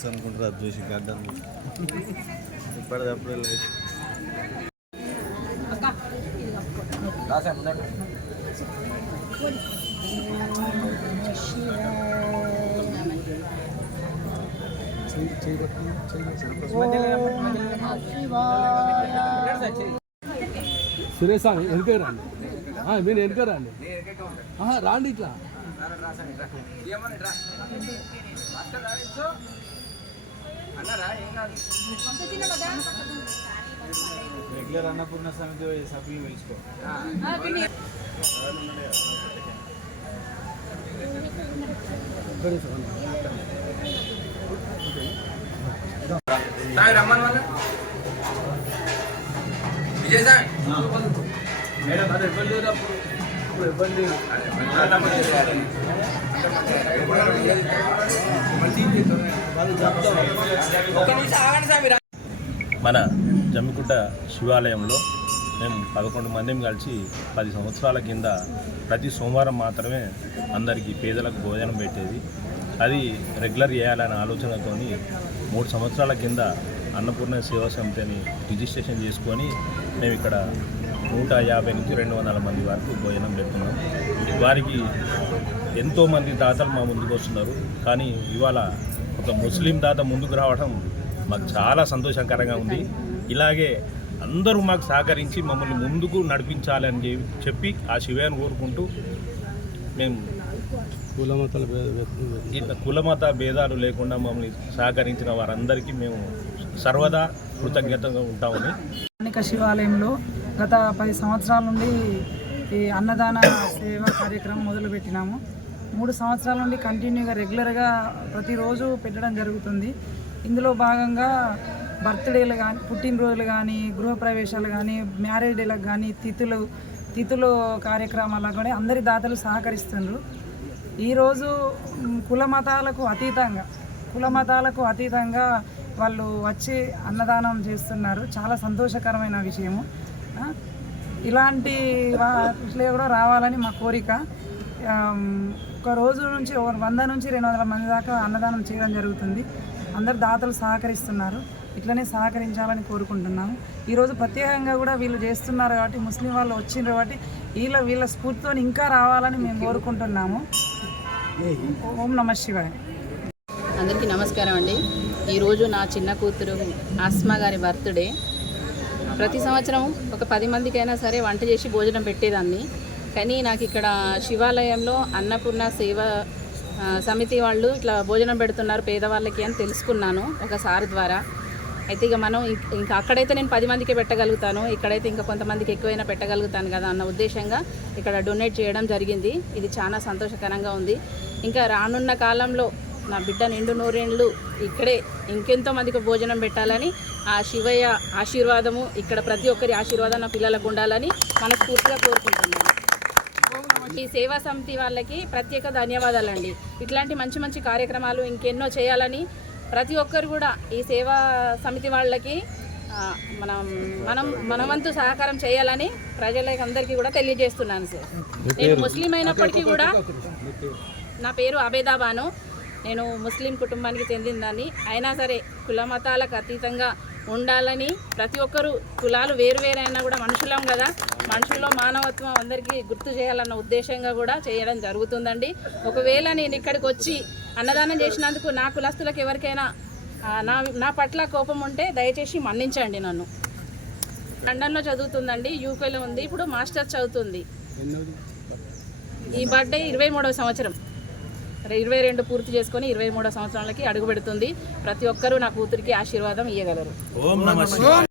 కావచ్చు అనుకుంటారు అది చూసి గడ్డం. ఇప్పటిదప్పుడే సురేష్ స్వామి వెనుక రండి ఆ, మీరు వెనుక రండి రాండి ఇట్లా. రెగ్యులర్ అన్నపూర్ణ సమితి సభ్యులు పిలుచుకో రమ్మని వాళ్ళ విజయ్ సాయి. ఒక్క నిమిషం ఆగండి ఇప్పుడు ఇబ్బంది మన జమ్మికుంట శివాలయంలో మేము పదకొండు మందిని కలిసి పది సంవత్సరాల కింద ప్రతి సోమవారం మాత్రమే అందరికీ పేదలకు భోజనం పెట్టేది. అది రెగ్యులర్ చేయాలనే ఆలోచనతోని మూడు సంవత్సరాల కింద అన్నపూర్ణ సేవా సమితిని రిజిస్ట్రేషన్ చేసుకొని మేము ఇక్కడ నూట యాభై నుంచి రెండు వందల మంది వరకు భోజనం పెడుతున్నాం. వారికి ఎంతోమంది దాతలు మా ముందుకు వస్తున్నారు. కానీ ఇవాళ ఒక ముస్లిం దాత ముందుకు రావడం మాకు చాలా సంతోషకరంగా ఉంది. ఇలాగే అందరూ మాకు సహకరించి మమ్మల్ని ముందుకు నడిపించాలని చెప్పి- ఆ శివయాన్ని కోరుకుంటూ మేము కులమతల ఇట్లా కులమత భేదాలు లేకుండా మమ్మల్ని సహకరించిన వారందరికీ మేము సర్వదా కృతజ్ఞతగా ఉంటామని. స్థానిక శివాలయంలో గత పది సంవత్సరాల నుండి ఈ అన్నదాన సేవ కార్యక్రమం మొదలుపెట్టినాము. మూడు సంవత్సరాల నుండి కంటిన్యూగా రెగ్యులర్గా ప్రతిరోజు పెట్టడం జరుగుతుంది. ఇందులో భాగంగా బర్త్డేలు కానీ పుట్టినరోజులు కానీ గృహప్రవేశాలు కానీ మ్యారేజ్ డేలకు కానీ తిథులు తిథులు కార్యక్రమాలకు కూడా అందరి దాతలు సహకరిస్తున్నారు ఈరోజు కుల మతాలకు అతీతంగా కుల మతాలకు అతీతంగా వాళ్ళు వచ్చి అన్నదానం చేస్తున్నారు. చాలా సంతోషకరమైన విషయము. ఇలాంటి వాటిలో కూడా రావాలని మా కోరిక. ఒక రోజు నుంచి ఒక వంద నుంచి రెండు వందల మంది దాకా అన్నదానం చేయడం జరుగుతుంది. అందరు దాతలు సహకరిస్తున్నారు. ఇట్లనే సహకరించాలని కోరుకుంటున్నాము. ఈరోజు ప్రత్యేకంగా కూడా వీళ్ళు చేస్తున్నారు కాబట్టి ముస్లిం వాళ్ళు వచ్చిండ్రు కాబట్టి వీళ్ళ వీళ్ళ స్ఫూర్తితో ఇంకా రావాలని మేము కోరుకుంటున్నాము. ఓం నమ శివాయ. అందరికీ నమస్కారం అండి. ఈరోజు నా చిన్న కూతురు ఆస్మా గారి బర్త్డే. ప్రతి సంవత్సరం ఒక పది మందికైనా సరే వంట చేసి భోజనం పెట్టేదాన్ని. కానీ నాకు ఇక్కడ శివాలయంలో అన్నపూర్ణ సేవ సమితి వాళ్ళు ఇట్లా భోజనం పెడుతున్నారు పేదవాళ్ళకి అని తెలుసుకున్నాను ఒక సార్ ద్వారా. అయితే ఇక మనం ఇంకా అక్కడైతే నేను పది మందికి పెట్టగలుగుతాను. ఇక్కడైతే ఇంకా కొంతమందికి ఎక్కువైనా పెట్టగలుగుతాను కదా అన్న ఉద్దేశంగా ఇక్కడ డొనేట్ చేయడం జరిగింది. ఇది చాలా సంతోషకరంగా ఉంది. ఇంకా రానున్న కాలంలో నా బిడ్డ నిండు నూరేండ్లు ఇక్కడే ఇంకెంతో మందికి భోజనం పెట్టాలని ఆ శివయ్య ఆశీర్వాదము ఇక్కడ ప్రతి ఒక్కరి ఆశీర్వాదం నా పిల్లలకు ఉండాలని మనస్ఫూర్తిగా కోరుకుంటున్నాను. ఈ సేవా సమితి వాళ్ళకి ప్రత్యేక ధన్యవాదాలండి. ఇట్లాంటి మంచి మంచి కార్యక్రమాలు ఇంకెన్నో చేయాలని ప్రతి ఒక్కరు కూడా ఈ సేవా సమితి వాళ్ళకి మనం మనం మన వంతు సహకారం చేయాలని ప్రజలకి అందరికీ కూడా తెలియజేస్తున్నాను సార్. నేను ముస్లిం అయినప్పటికీ కూడా నా పేరు అబేదాబాను. నేను ముస్లిం కుటుంబానికి చెందిందాన్ని అయినా సరే కుల మతాలకు అతీతంగా ఉండాలని ప్రతి ఒక్కరు కులాలు వేరు వేరైనా కూడా మనుషులం కదా. మనుషుల్లో మానవత్వం అందరికీ గుర్తు చేయాలన్న ఉద్దేశంగా కూడా చేయడం జరుగుతుందండి. ఒకవేళ నేను ఇక్కడికి వచ్చి అన్నదానం చేసినందుకు నా కులస్తులకు ఎవరికైనా నా నా పట్ల కోపం ఉంటే దయచేసి మన్నించండి నన్ను. లండన్లో చదువుతుందండి యూకేలో ఉంది ఇప్పుడు మాస్టర్స్ చదువుతుంది. ఈ బర్త్డే ఇరవై మూడవ సంవత్సరం. ఇరవై రెండు పూర్తి చేసుకొని ఇరవై మూడో సంవత్సరాలకి అడుగు పెడుతుంది ప్రతి ఒక్కరూ నా కూతురికి ఆశీర్వాదం ఇవ్వగలరు ఓం